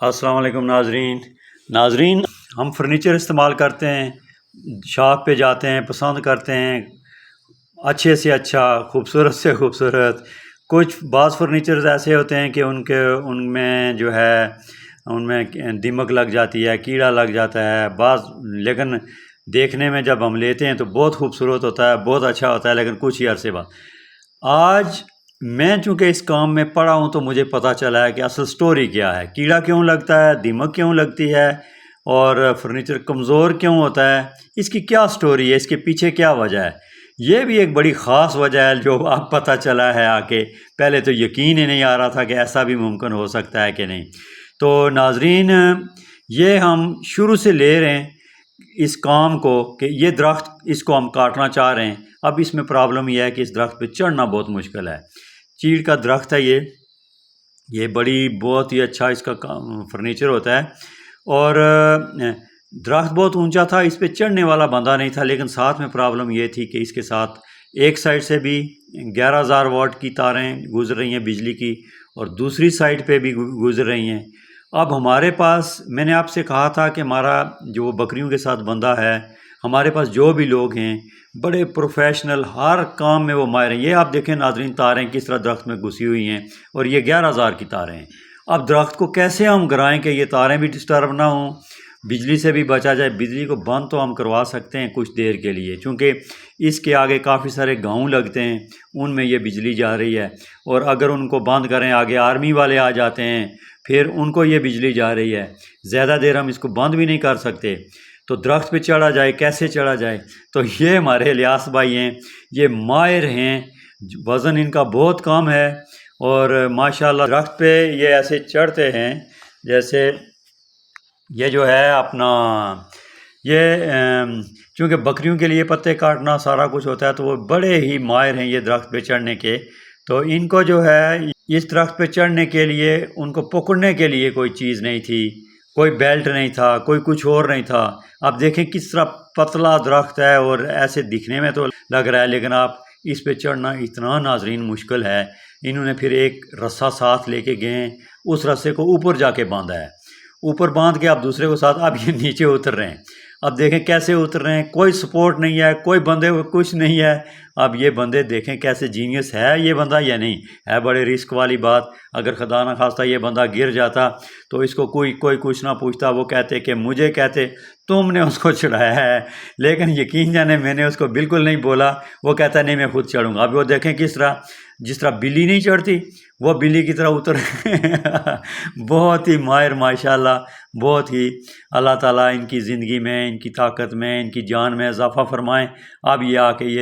अस्सलाम वालेकुम नाजरीन, हम फर्नीचर इस्तेमाल करते हैं, शॉप पे जाते हैं, पसंद करते हैं अच्छे से अच्छा, खूबसूरत से खूबसूरत। कुछ बाज़ फर्नीचर ऐसे होते हैं कि उनमें जो है उनमें दीमक लग जाती है, कीड़ा लग जाता है बाज़। लेकिन देखने में जब हम लेते हैं तो बहुत खूबसूरत होता है, बहुत अच्छा होता है। लेकिन कुछ ही अरसे बाद आज मैं चूँकि इस काम में पड़ा हूँ तो मुझे पता चला है कि असल स्टोरी क्या है, कीड़ा क्यों लगता है, दीमक क्यों लगती है और फर्नीचर कमज़ोर क्यों होता है, इसकी क्या स्टोरी है, इसके पीछे क्या वजह है। ये भी एक बड़ी ख़ास वजह है जो अब पता चला है आके। पहले तो यकीन ही नहीं आ रहा था कि ऐसा भी मुमकिन हो सकता है कि नहीं। तो नाजरीन, ये हम शुरू से ले रहे हैं इस काम को कि ये दरख्त इसको हम काटना चाह रहे हैं। अब इसमें प्रॉब्लम यह है कि इस दरख्त पे चढ़ना बहुत मुश्किल है। चीड़ का दरख्त है ये बड़ी बहुत ही अच्छा इसका फर्नीचर होता है। और दरख्त बहुत ऊंचा था, इस पे चढ़ने वाला बंदा नहीं था। लेकिन साथ में प्रॉब्लम ये थी कि इसके साथ एक साइड से भी 11,000 वाट की तारें गुजर रही हैं बिजली की, और दूसरी साइड पे भी गुजर रही हैं। अब हमारे पास, मैंने आपसे कहा था कि हमारा जो बकरियों के साथ बंदा है, हमारे पास जो भी लोग हैं बड़े प्रोफेशनल, हर काम में वो माहिर हैं। ये आप देखें नाजरीन, तारें किस तरह दरख्त में घुसी हुई हैं, और ये 11,000 की तारें हैं। अब दरख्त को कैसे हम गिराएं कि ये तारें भी डिस्टर्ब ना हों, बिजली से भी बचा जाए। बिजली को बंद तो हम करवा सकते हैं कुछ देर के लिए, क्योंकि इसके आगे काफ़ी सारे गांव लगते हैं, उनमें ये बिजली जा रही है। और अगर उनको बंद करें, आगे आर्मी वाले आ जाते हैं, फिर उनको ये बिजली जा रही है। ज़्यादा देर हम इसको बंद भी नहीं कर सकते। तो दरख्त पे चढ़ा जाए, कैसे चढ़ा जाए? तो ये हमारे इलियास भाई हैं, ये माहिर हैं, वज़न इनका बहुत कम है, और माशाल्लाह दरख्त पे ये ऐसे चढ़ते हैं जैसे ये जो है अपना ये चूँकि बकरियों के लिए पत्ते काटना सारा कुछ होता है, तो वो बड़े ही माहिर हैं ये दरख्त पे चढ़ने के। तो इनको जो है इस दरख्त पे चढ़ने के लिए, उनको पकड़ने के लिए कोई चीज़ नहीं थी, कोई बेल्ट नहीं था, कोई कुछ और नहीं था। आप देखें किस तरह पतला दरख्त है, और ऐसे दिखने में तो लग रहा है, लेकिन आप इस पे चढ़ना इतना नाजरीन मुश्किल है। इन्होंने फिर एक रस्सा साथ लेके गए, उस रस्से को ऊपर जाके बांधा है, ऊपर बांध के आप दूसरे को साथ, अब ये नीचे उतर रहे हैं। अब देखें कैसे उतर रहे हैं, कोई सपोर्ट नहीं है, कोई बंदे कुछ नहीं है। अब ये बंदे देखें कैसे जीनियस है ये बंदा या नहीं है। बड़े रिस्क वाली बात, अगर खुदा ना खास्ता ये बंदा गिर जाता तो इसको कोई कुछ ना पूछता, वो कहते कि मुझे कहते तुमने उसको चढ़ाया है। लेकिन यकीन जाने मैंने उसको बिल्कुल नहीं बोला, वो कहता नहीं मैं खुद चढ़ूँगा। अब वो देखें किस तरह, जिस तरह बिल्ली नहीं चढ़ती वो बिल्ली की तरह उतर बहुत ही माहिर माशाल्लाह, बहुत ही। अल्लाह ताला इनकी ज़िंदगी में, इनकी ताकत में, इनकी जान में इजाफ़ा फरमाएं। अब ये आके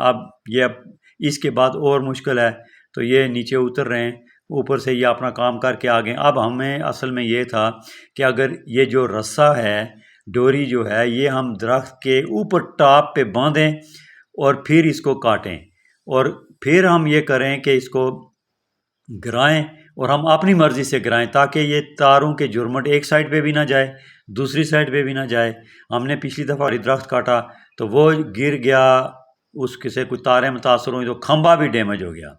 अब इसके बाद और मुश्किल है, तो ये नीचे उतर रहे हैं, ऊपर से ये अपना काम करके आ गए। अब हमें असल में ये था कि अगर ये जो रस्सा है, डोरी जो है, ये हम दरख्त के ऊपर टॉप पे बांधें और फिर इसको काटें, और फिर हम ये करें कि इसको गिराएं, और हम अपनी मर्ज़ी से गिराएं, ताकि ये तारों के झुरमुट एक साइड पे भी ना जाए, दूसरी साइड पे भी ना जाए। हमने पिछली दफ़ा दरख्त काटा तो वो गिर गया, उसके से कुछ तारें मुतासर हुई तो खंबा भी डैमेज हो गया।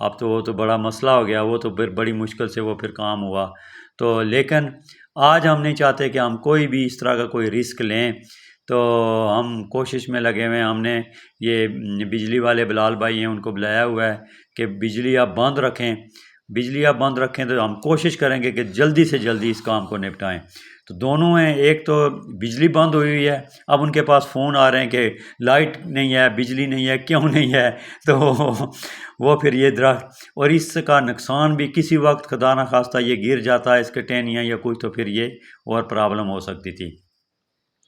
अब तो वो तो बड़ा मसला हो गया, वो तो फिर बड़ी मुश्किल से वो फिर काम हुआ। तो लेकिन आज हम नहीं चाहते कि हम कोई भी इस तरह का कोई रिस्क लें, तो हम कोशिश में लगे हुए हैं। हमने ये बिजली वाले बिलाल भाई हैं, उनको बुलाया हुआ है कि बिजली आप बंद रखें, बिजली आप बंद रखें, तो हम कोशिश करेंगे कि जल्दी से जल्दी इस काम को निपटाएं। तो दोनों हैं, एक तो बिजली बंद हुई हुई है, अब उनके पास फ़ोन आ रहे हैं कि लाइट नहीं है, बिजली नहीं है, क्यों नहीं है। तो वो फिर ये दरख्त, और इसका नुकसान भी किसी वक्त खुदा ना खास्ता ये गिर जाता है, इसके टहनियाँ या कुछ, तो फिर ये और प्रॉब्लम हो सकती थी।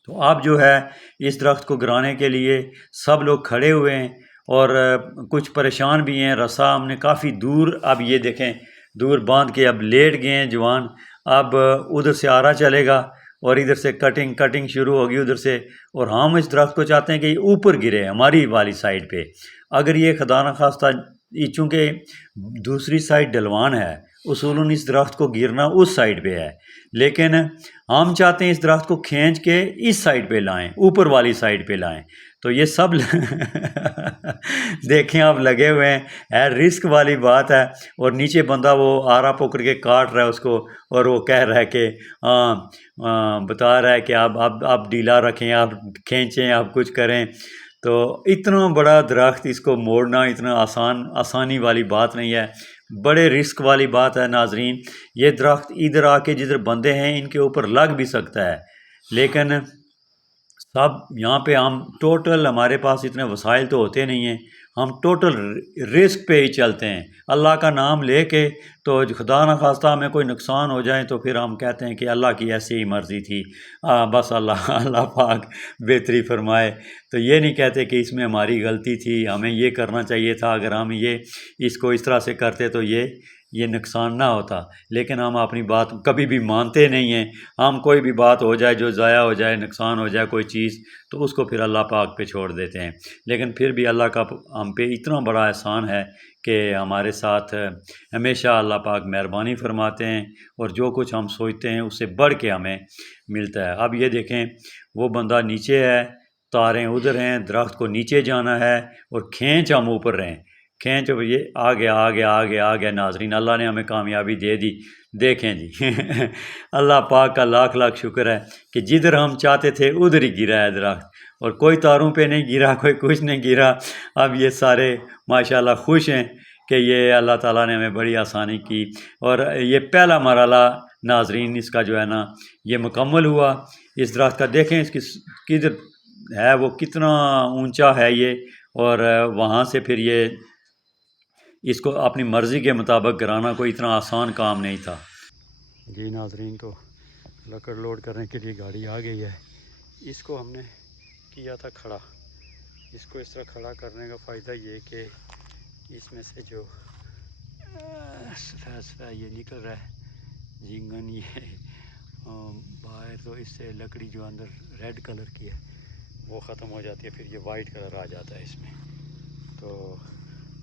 तो अब जो है इस दरख्त को गिराने के लिए सब लोग खड़े हुए हैं, और कुछ परेशान भी हैं। रस्सा हमने काफ़ी दूर, अब ये देखें, दूर बांध के अब लेट गए हैं जवान। अब उधर से आरा चलेगा, और इधर से कटिंग शुरू होगी उधर से, और हम इस दरख्त को चाहते हैं कि ये ऊपर गिरे हमारी वाली साइड पे। अगर ये खुदा न खास्ता, चूँकि दूसरी साइड ढलवान है, उसूलन इस दरख्त को गिरना उस साइड पे है, लेकिन हम चाहते हैं इस दरख्त को खींच के इस साइड पे लाएं, ऊपर वाली साइड पे लाएं, तो ये सब देखें आप लगे हुए हैं, है रिस्क वाली बात है। और नीचे बंदा वो आरा पकड़ के काट रहा है उसको, और वो कह रहा है कि बता रहा है कि आप ढीला रखें, आप खींचें, आप कुछ करें। तो इतना बड़ा दरख्त, इसको मोड़ना इतना आसानी वाली बात नहीं है, बड़े रिस्क वाली बात है नाजरीन। ये दरख्त इधर आके जिधर बंदे हैं इनके ऊपर लग भी सकता है, लेकिन सब यहाँ पे हम टोटल, हमारे पास इतने वसाइल तो होते नहीं हैं, हम टोटल रिस्क पे ही चलते हैं अल्लाह का नाम लेके। तो खुदा न खास्ता हमें कोई नुकसान हो जाए तो फिर हम कहते हैं कि अल्लाह की ऐसी ही मर्ज़ी थी, बस अल्लाह अल्लाह पाक बेहतरी फरमाए। तो ये नहीं कहते कि इसमें हमारी गलती थी, हमें ये करना चाहिए था, अगर हम ये इसको इस तरह से करते तो ये नुकसान ना होता। लेकिन हम अपनी बात कभी भी मानते नहीं हैं। हम कोई भी बात हो जाए, जो ज़ाया हो जाए, नुकसान हो जाए कोई चीज़, तो उसको फिर अल्लाह पाक पे छोड़ देते हैं। लेकिन फिर भी अल्लाह का हम पे इतना बड़ा एहसान है कि हमारे साथ हमेशा अल्लाह पाक मेहरबानी फरमाते हैं, और जो कुछ हम सोचते हैं उससे बढ़ के हमें मिलता है। अब ये देखें, वो बंदा नीचे है, तारें उधर हैं, दरख्त को नीचे जाना है, और खींच हम ऊपर रहें, खींच ये आ गया आ गया आ गया आ गया। नाजरीन, अल्लाह ने हमें कामयाबी दे दी। देखें जी अल्लाह पाक का लाख लाख शुक्र है कि जिधर हम चाहते थे उधर ही गिरा है दरख्त, और कोई तारों पे नहीं गिरा, कोई कुछ नहीं गिरा। अब ये सारे माशाल्लाह खुश हैं कि ये अल्लाह ताला ने हमें बड़ी आसानी की, और ये पहला मरहला नाजरीन इसका जो है ना, ये मुकम्मल हुआ। इस दरख्त का देखें, इसकी किधर है, वो कितना ऊंचा है ये, और वहाँ से फिर ये इसको अपनी मर्ज़ी के मुताबिक गिराना कोई इतना आसान काम नहीं था। जी नाजरीन, तो लकड़ लोड करने के लिए गाड़ी आ गई है। इसको हमने किया था खड़ा। इसको इस तरह खड़ा करने का फ़ायदा ये कि इसमें से जो सफ़ेद ये निकल रहा है झींगन, ये बाहर, तो इससे लकड़ी जो अंदर रेड कलर की है वो ख़त्म हो जाती है, फिर ये वाइट कलर आ जाता है इसमें। तो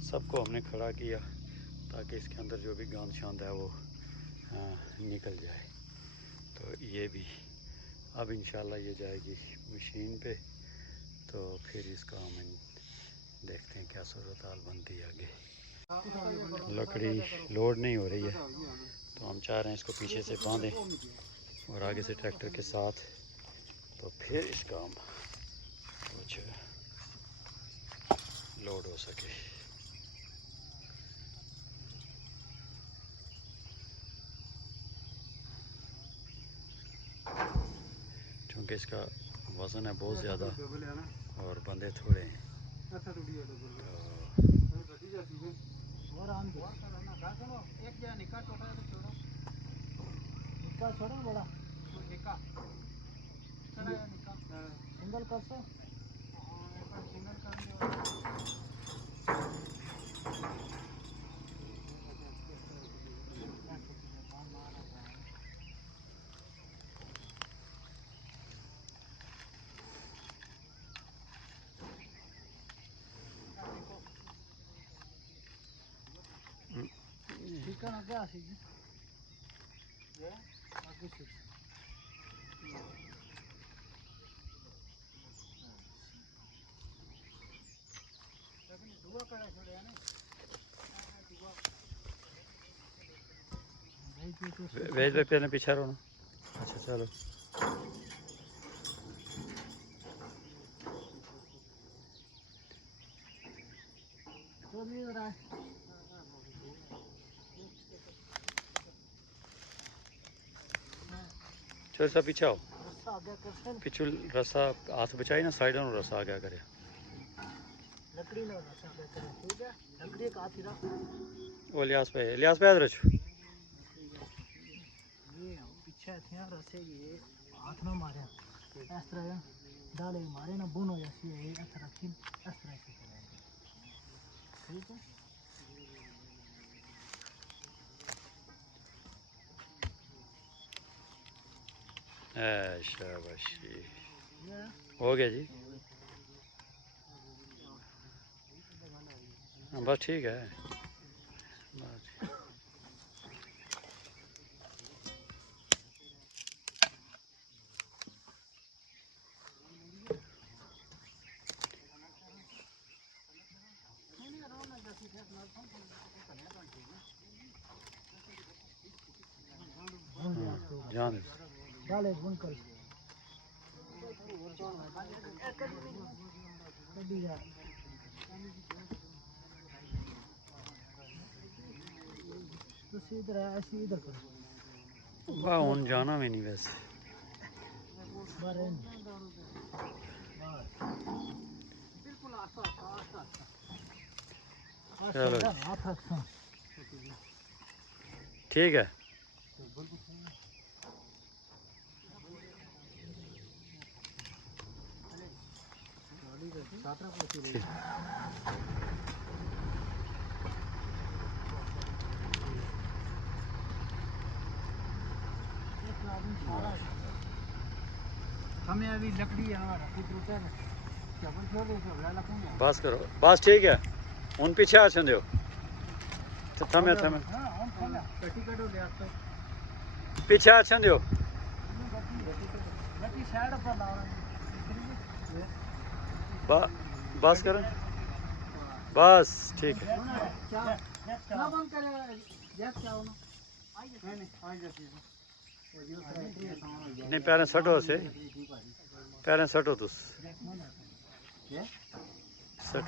सबको हमने खड़ा किया ताकि इसके अंदर जो भी गंद शंद है वो निकल जाए। तो ये भी अब इंशाल्लाह ये जाएगी मशीन पे, तो फिर इसका हम देखते हैं क्या सूरत हाल बनती है आगे। लकड़ी लोड नहीं हो रही है, तो हम चाह रहे हैं इसको पीछे से बांधें और आगे से ट्रैक्टर के साथ, तो फिर इसका हम कुछ लोड हो सके। क्योंकि इसका वज़न है बहुत ज़्यादा और बंदे थोड़े हैं, वेज पे पहले पीछे रहो ना। अच्छा चलो। चलो सब पीछे आओ, पिछू रस्सा हाथ बचाई ना, साइड में रस्सा आगे करे। वो लियास पे याद रखो। पीछे थे रसे ये हाथ ना मारे इस तरह डाले मारे ना बुन हो जाती है, इस तरह से ठीक है। शाबाशी, हो गया जी। बस ठीक है, बस। जान डाले बंद कर कभी यार तो इधर ऐसे इधर करो वाह हुन जाना भी नहीं वैसे बारे बिल्कुल आस्ता आस्ता चलो आस्ता आस्ता ठीक है ठीक। हमें अभी लकड़ी हमारा कुछ रुपया चपल छोड़ दे तो बड़ा लकूंगा बस करो बस ठीक है उन पीछे आ दो तो थमे थमे हां हम खाना कटी कटो ले आप पीछे आ दो गति साइड पर लाओ बस करो बस ठीक है क्या क्या बंद करेगा जैक क्या होना नहीं आ जाती है नहीं पैरें सटो से पैरें सटो तुस सट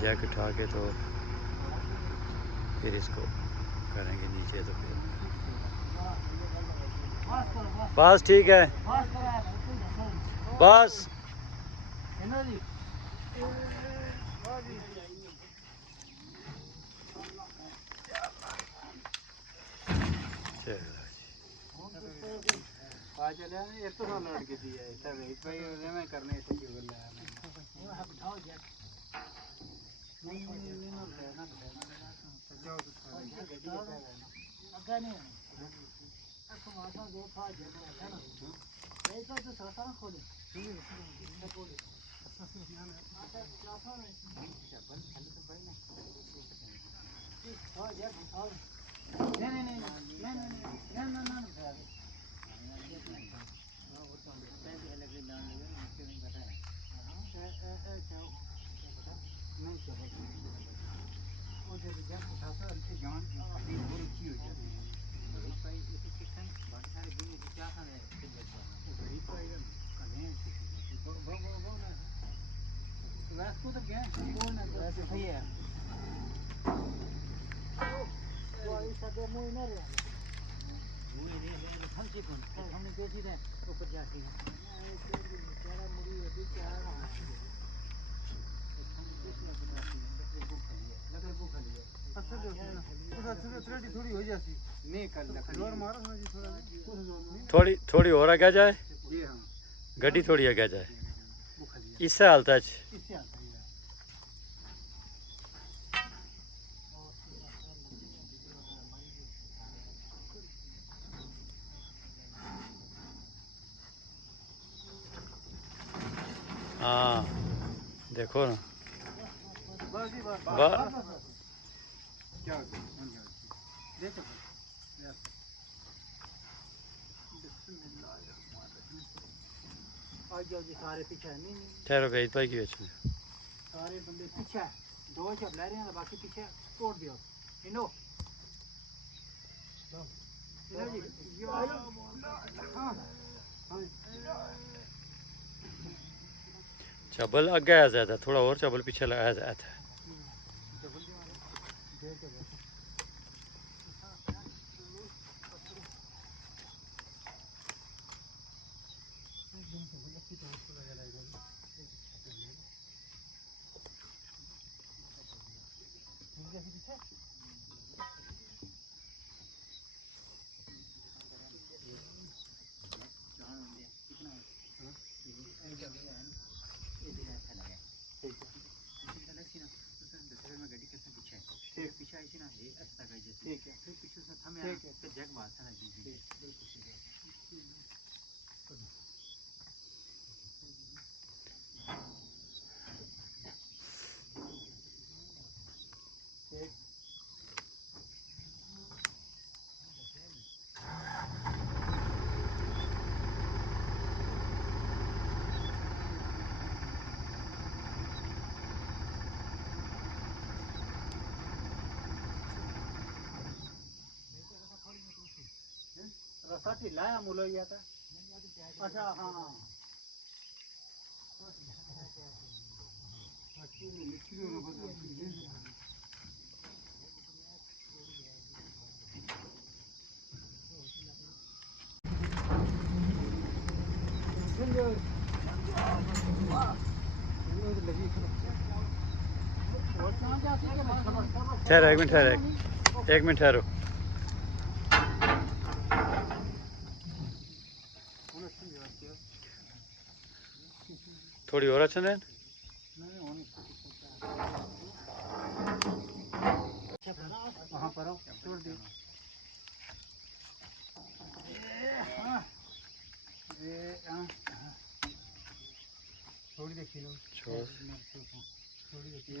जैक उठा के तो फिर इसको करेंगे नीचे तो फिर बस ठीक है बस चले एक तो लड़के दिया है सब एक भाई में करने से क्यों बोल रहा है बिठाओ जैक नहीं लेना ना जाओ तो अगर नहीं आपको माता दो था जैक है ना ऐसा तो सासा खोले ठीक है खोले नहीं नहीं नहीं वैसे तो गए वैसे सही है तो ऐसा दे मुझे ना रे वो ये हम ठीक है हमने बेची है ऊपर जाती है तेरा मुड़ी अभी क्या है थोड़ी हो जाती नहीं कर थोड़ी थोड़ी और आगे जाए जी हाँ गड्डी थोड़ी आगे जाए इससे हालत है इससे आता है हाँ देखो ना बस जी बस क्या देखो आज जाओ जी सारे पीछे नहीं ठहरो गई भाई की बेचने सारे बंदे पीछे दो चप ले रहे हैं बाकी पीछे तोड़ दियो इनो इनो जी हां चबल आगे आ जाता थोड़ा और चबल पीछे लगाया जाता है ठीक पीछे आई थी ना सा ढिला है मुलो गया था अच्छा हाँ ठहरो 1 मिनट ठहरो 1 मिनट ठहरो थोड़ी और अच्छा दें वहाँ पर छोड़ दियो थोड़ी देखी लो छोड़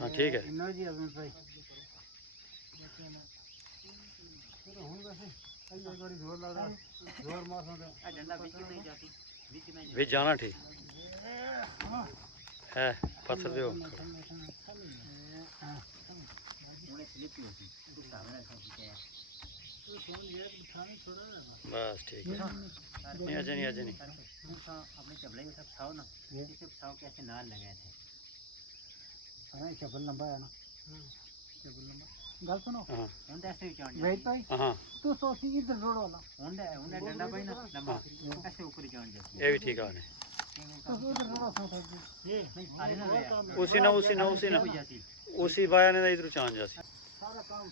हाँ ठीक है इन्ना जी अजमेर भाई चलो हूँ वैसे एक बारी जोर लग रहा जोर मौसम झंडा बीच में नहीं जाती भी जाना ठीक है पत्थर दो बस ठीक है नहीं अजय नहीं अपने चबले के सब छाओ ना इसे छाओ कैसे नाल लगाए थे अरे चबल लंबा है ना चबल लंबा गल सुनो हाँ होंडा ऐसे चांद वेट भाई हाँ तू सोची इधर रोड वाला होंडा होंडा डंडा भाई ना लंबा ऐसे ऊपर जान जाती ये भी ठीक है तो उधर रोड सा ये नहीं आले ना उसी बाया ने इधर चांद जासी सारा काम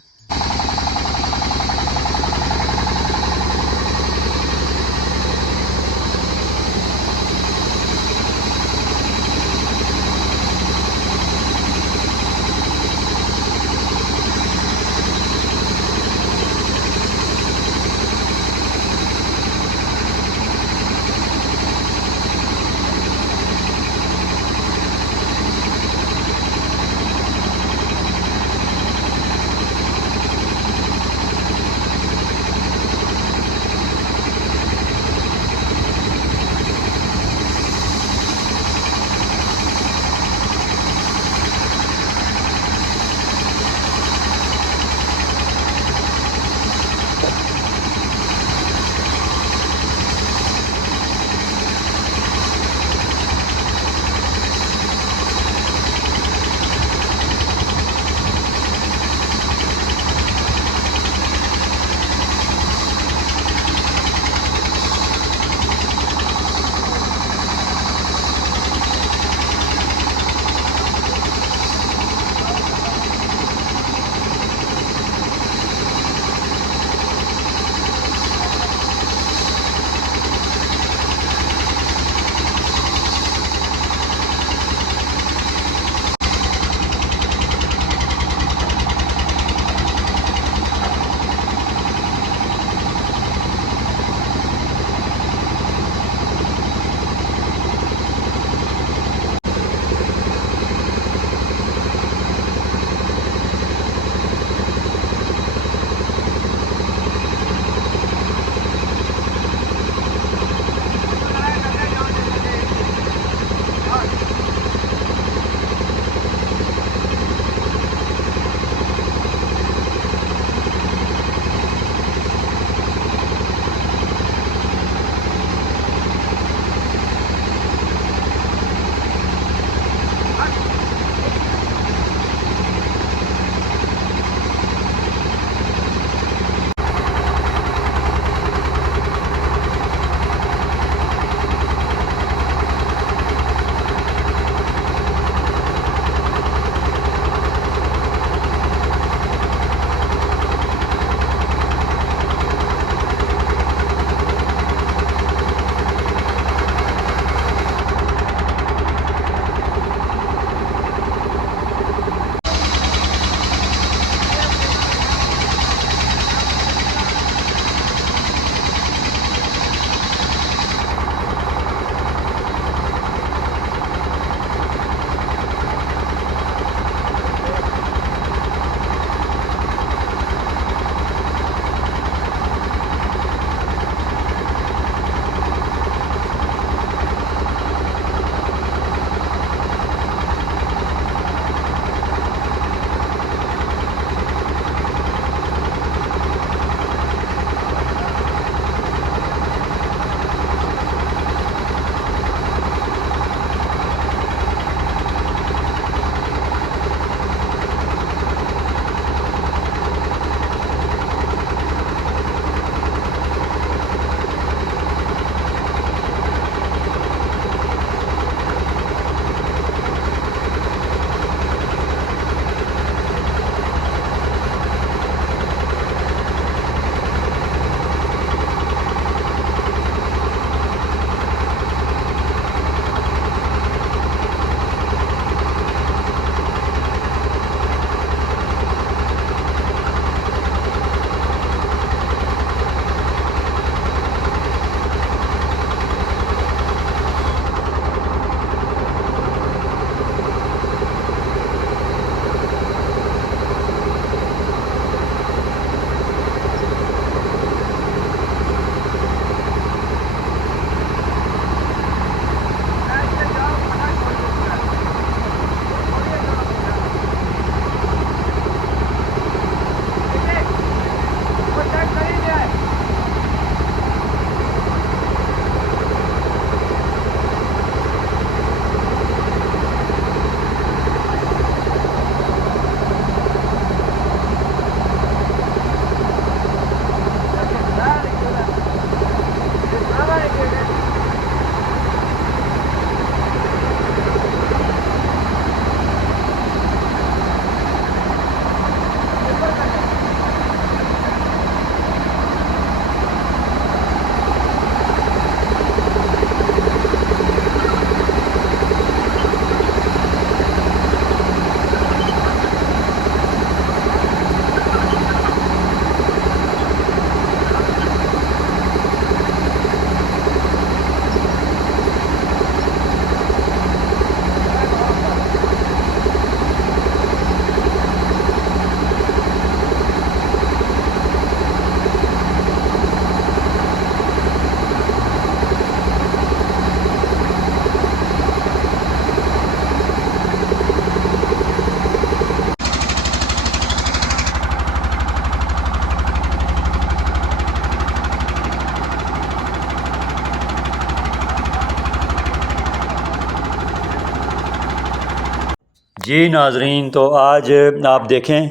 जी नाजरीन, तो आज आप देखें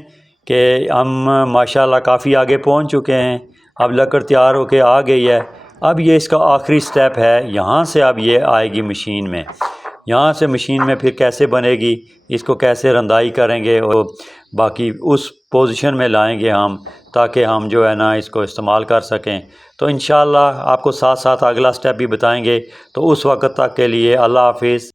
कि हम माशाल्लाह काफ़ी आगे पहुंच चुके हैं। अब लकड़ तैयार होके आ गई है। अब ये इसका आखिरी स्टेप है, यहाँ से अब ये आएगी मशीन में। यहाँ से मशीन में फिर कैसे बनेगी, इसको कैसे रंधाई करेंगे और बाकी उस पोजीशन में लाएंगे हम, ताकि हम जो है ना इसको इस्तेमाल कर सकें। तो इंशाल्लाह आपको साथ साथ अगला स्टेप भी बताएंगे। तो उस वक्त तक के लिए अल्लाह हाफिज़।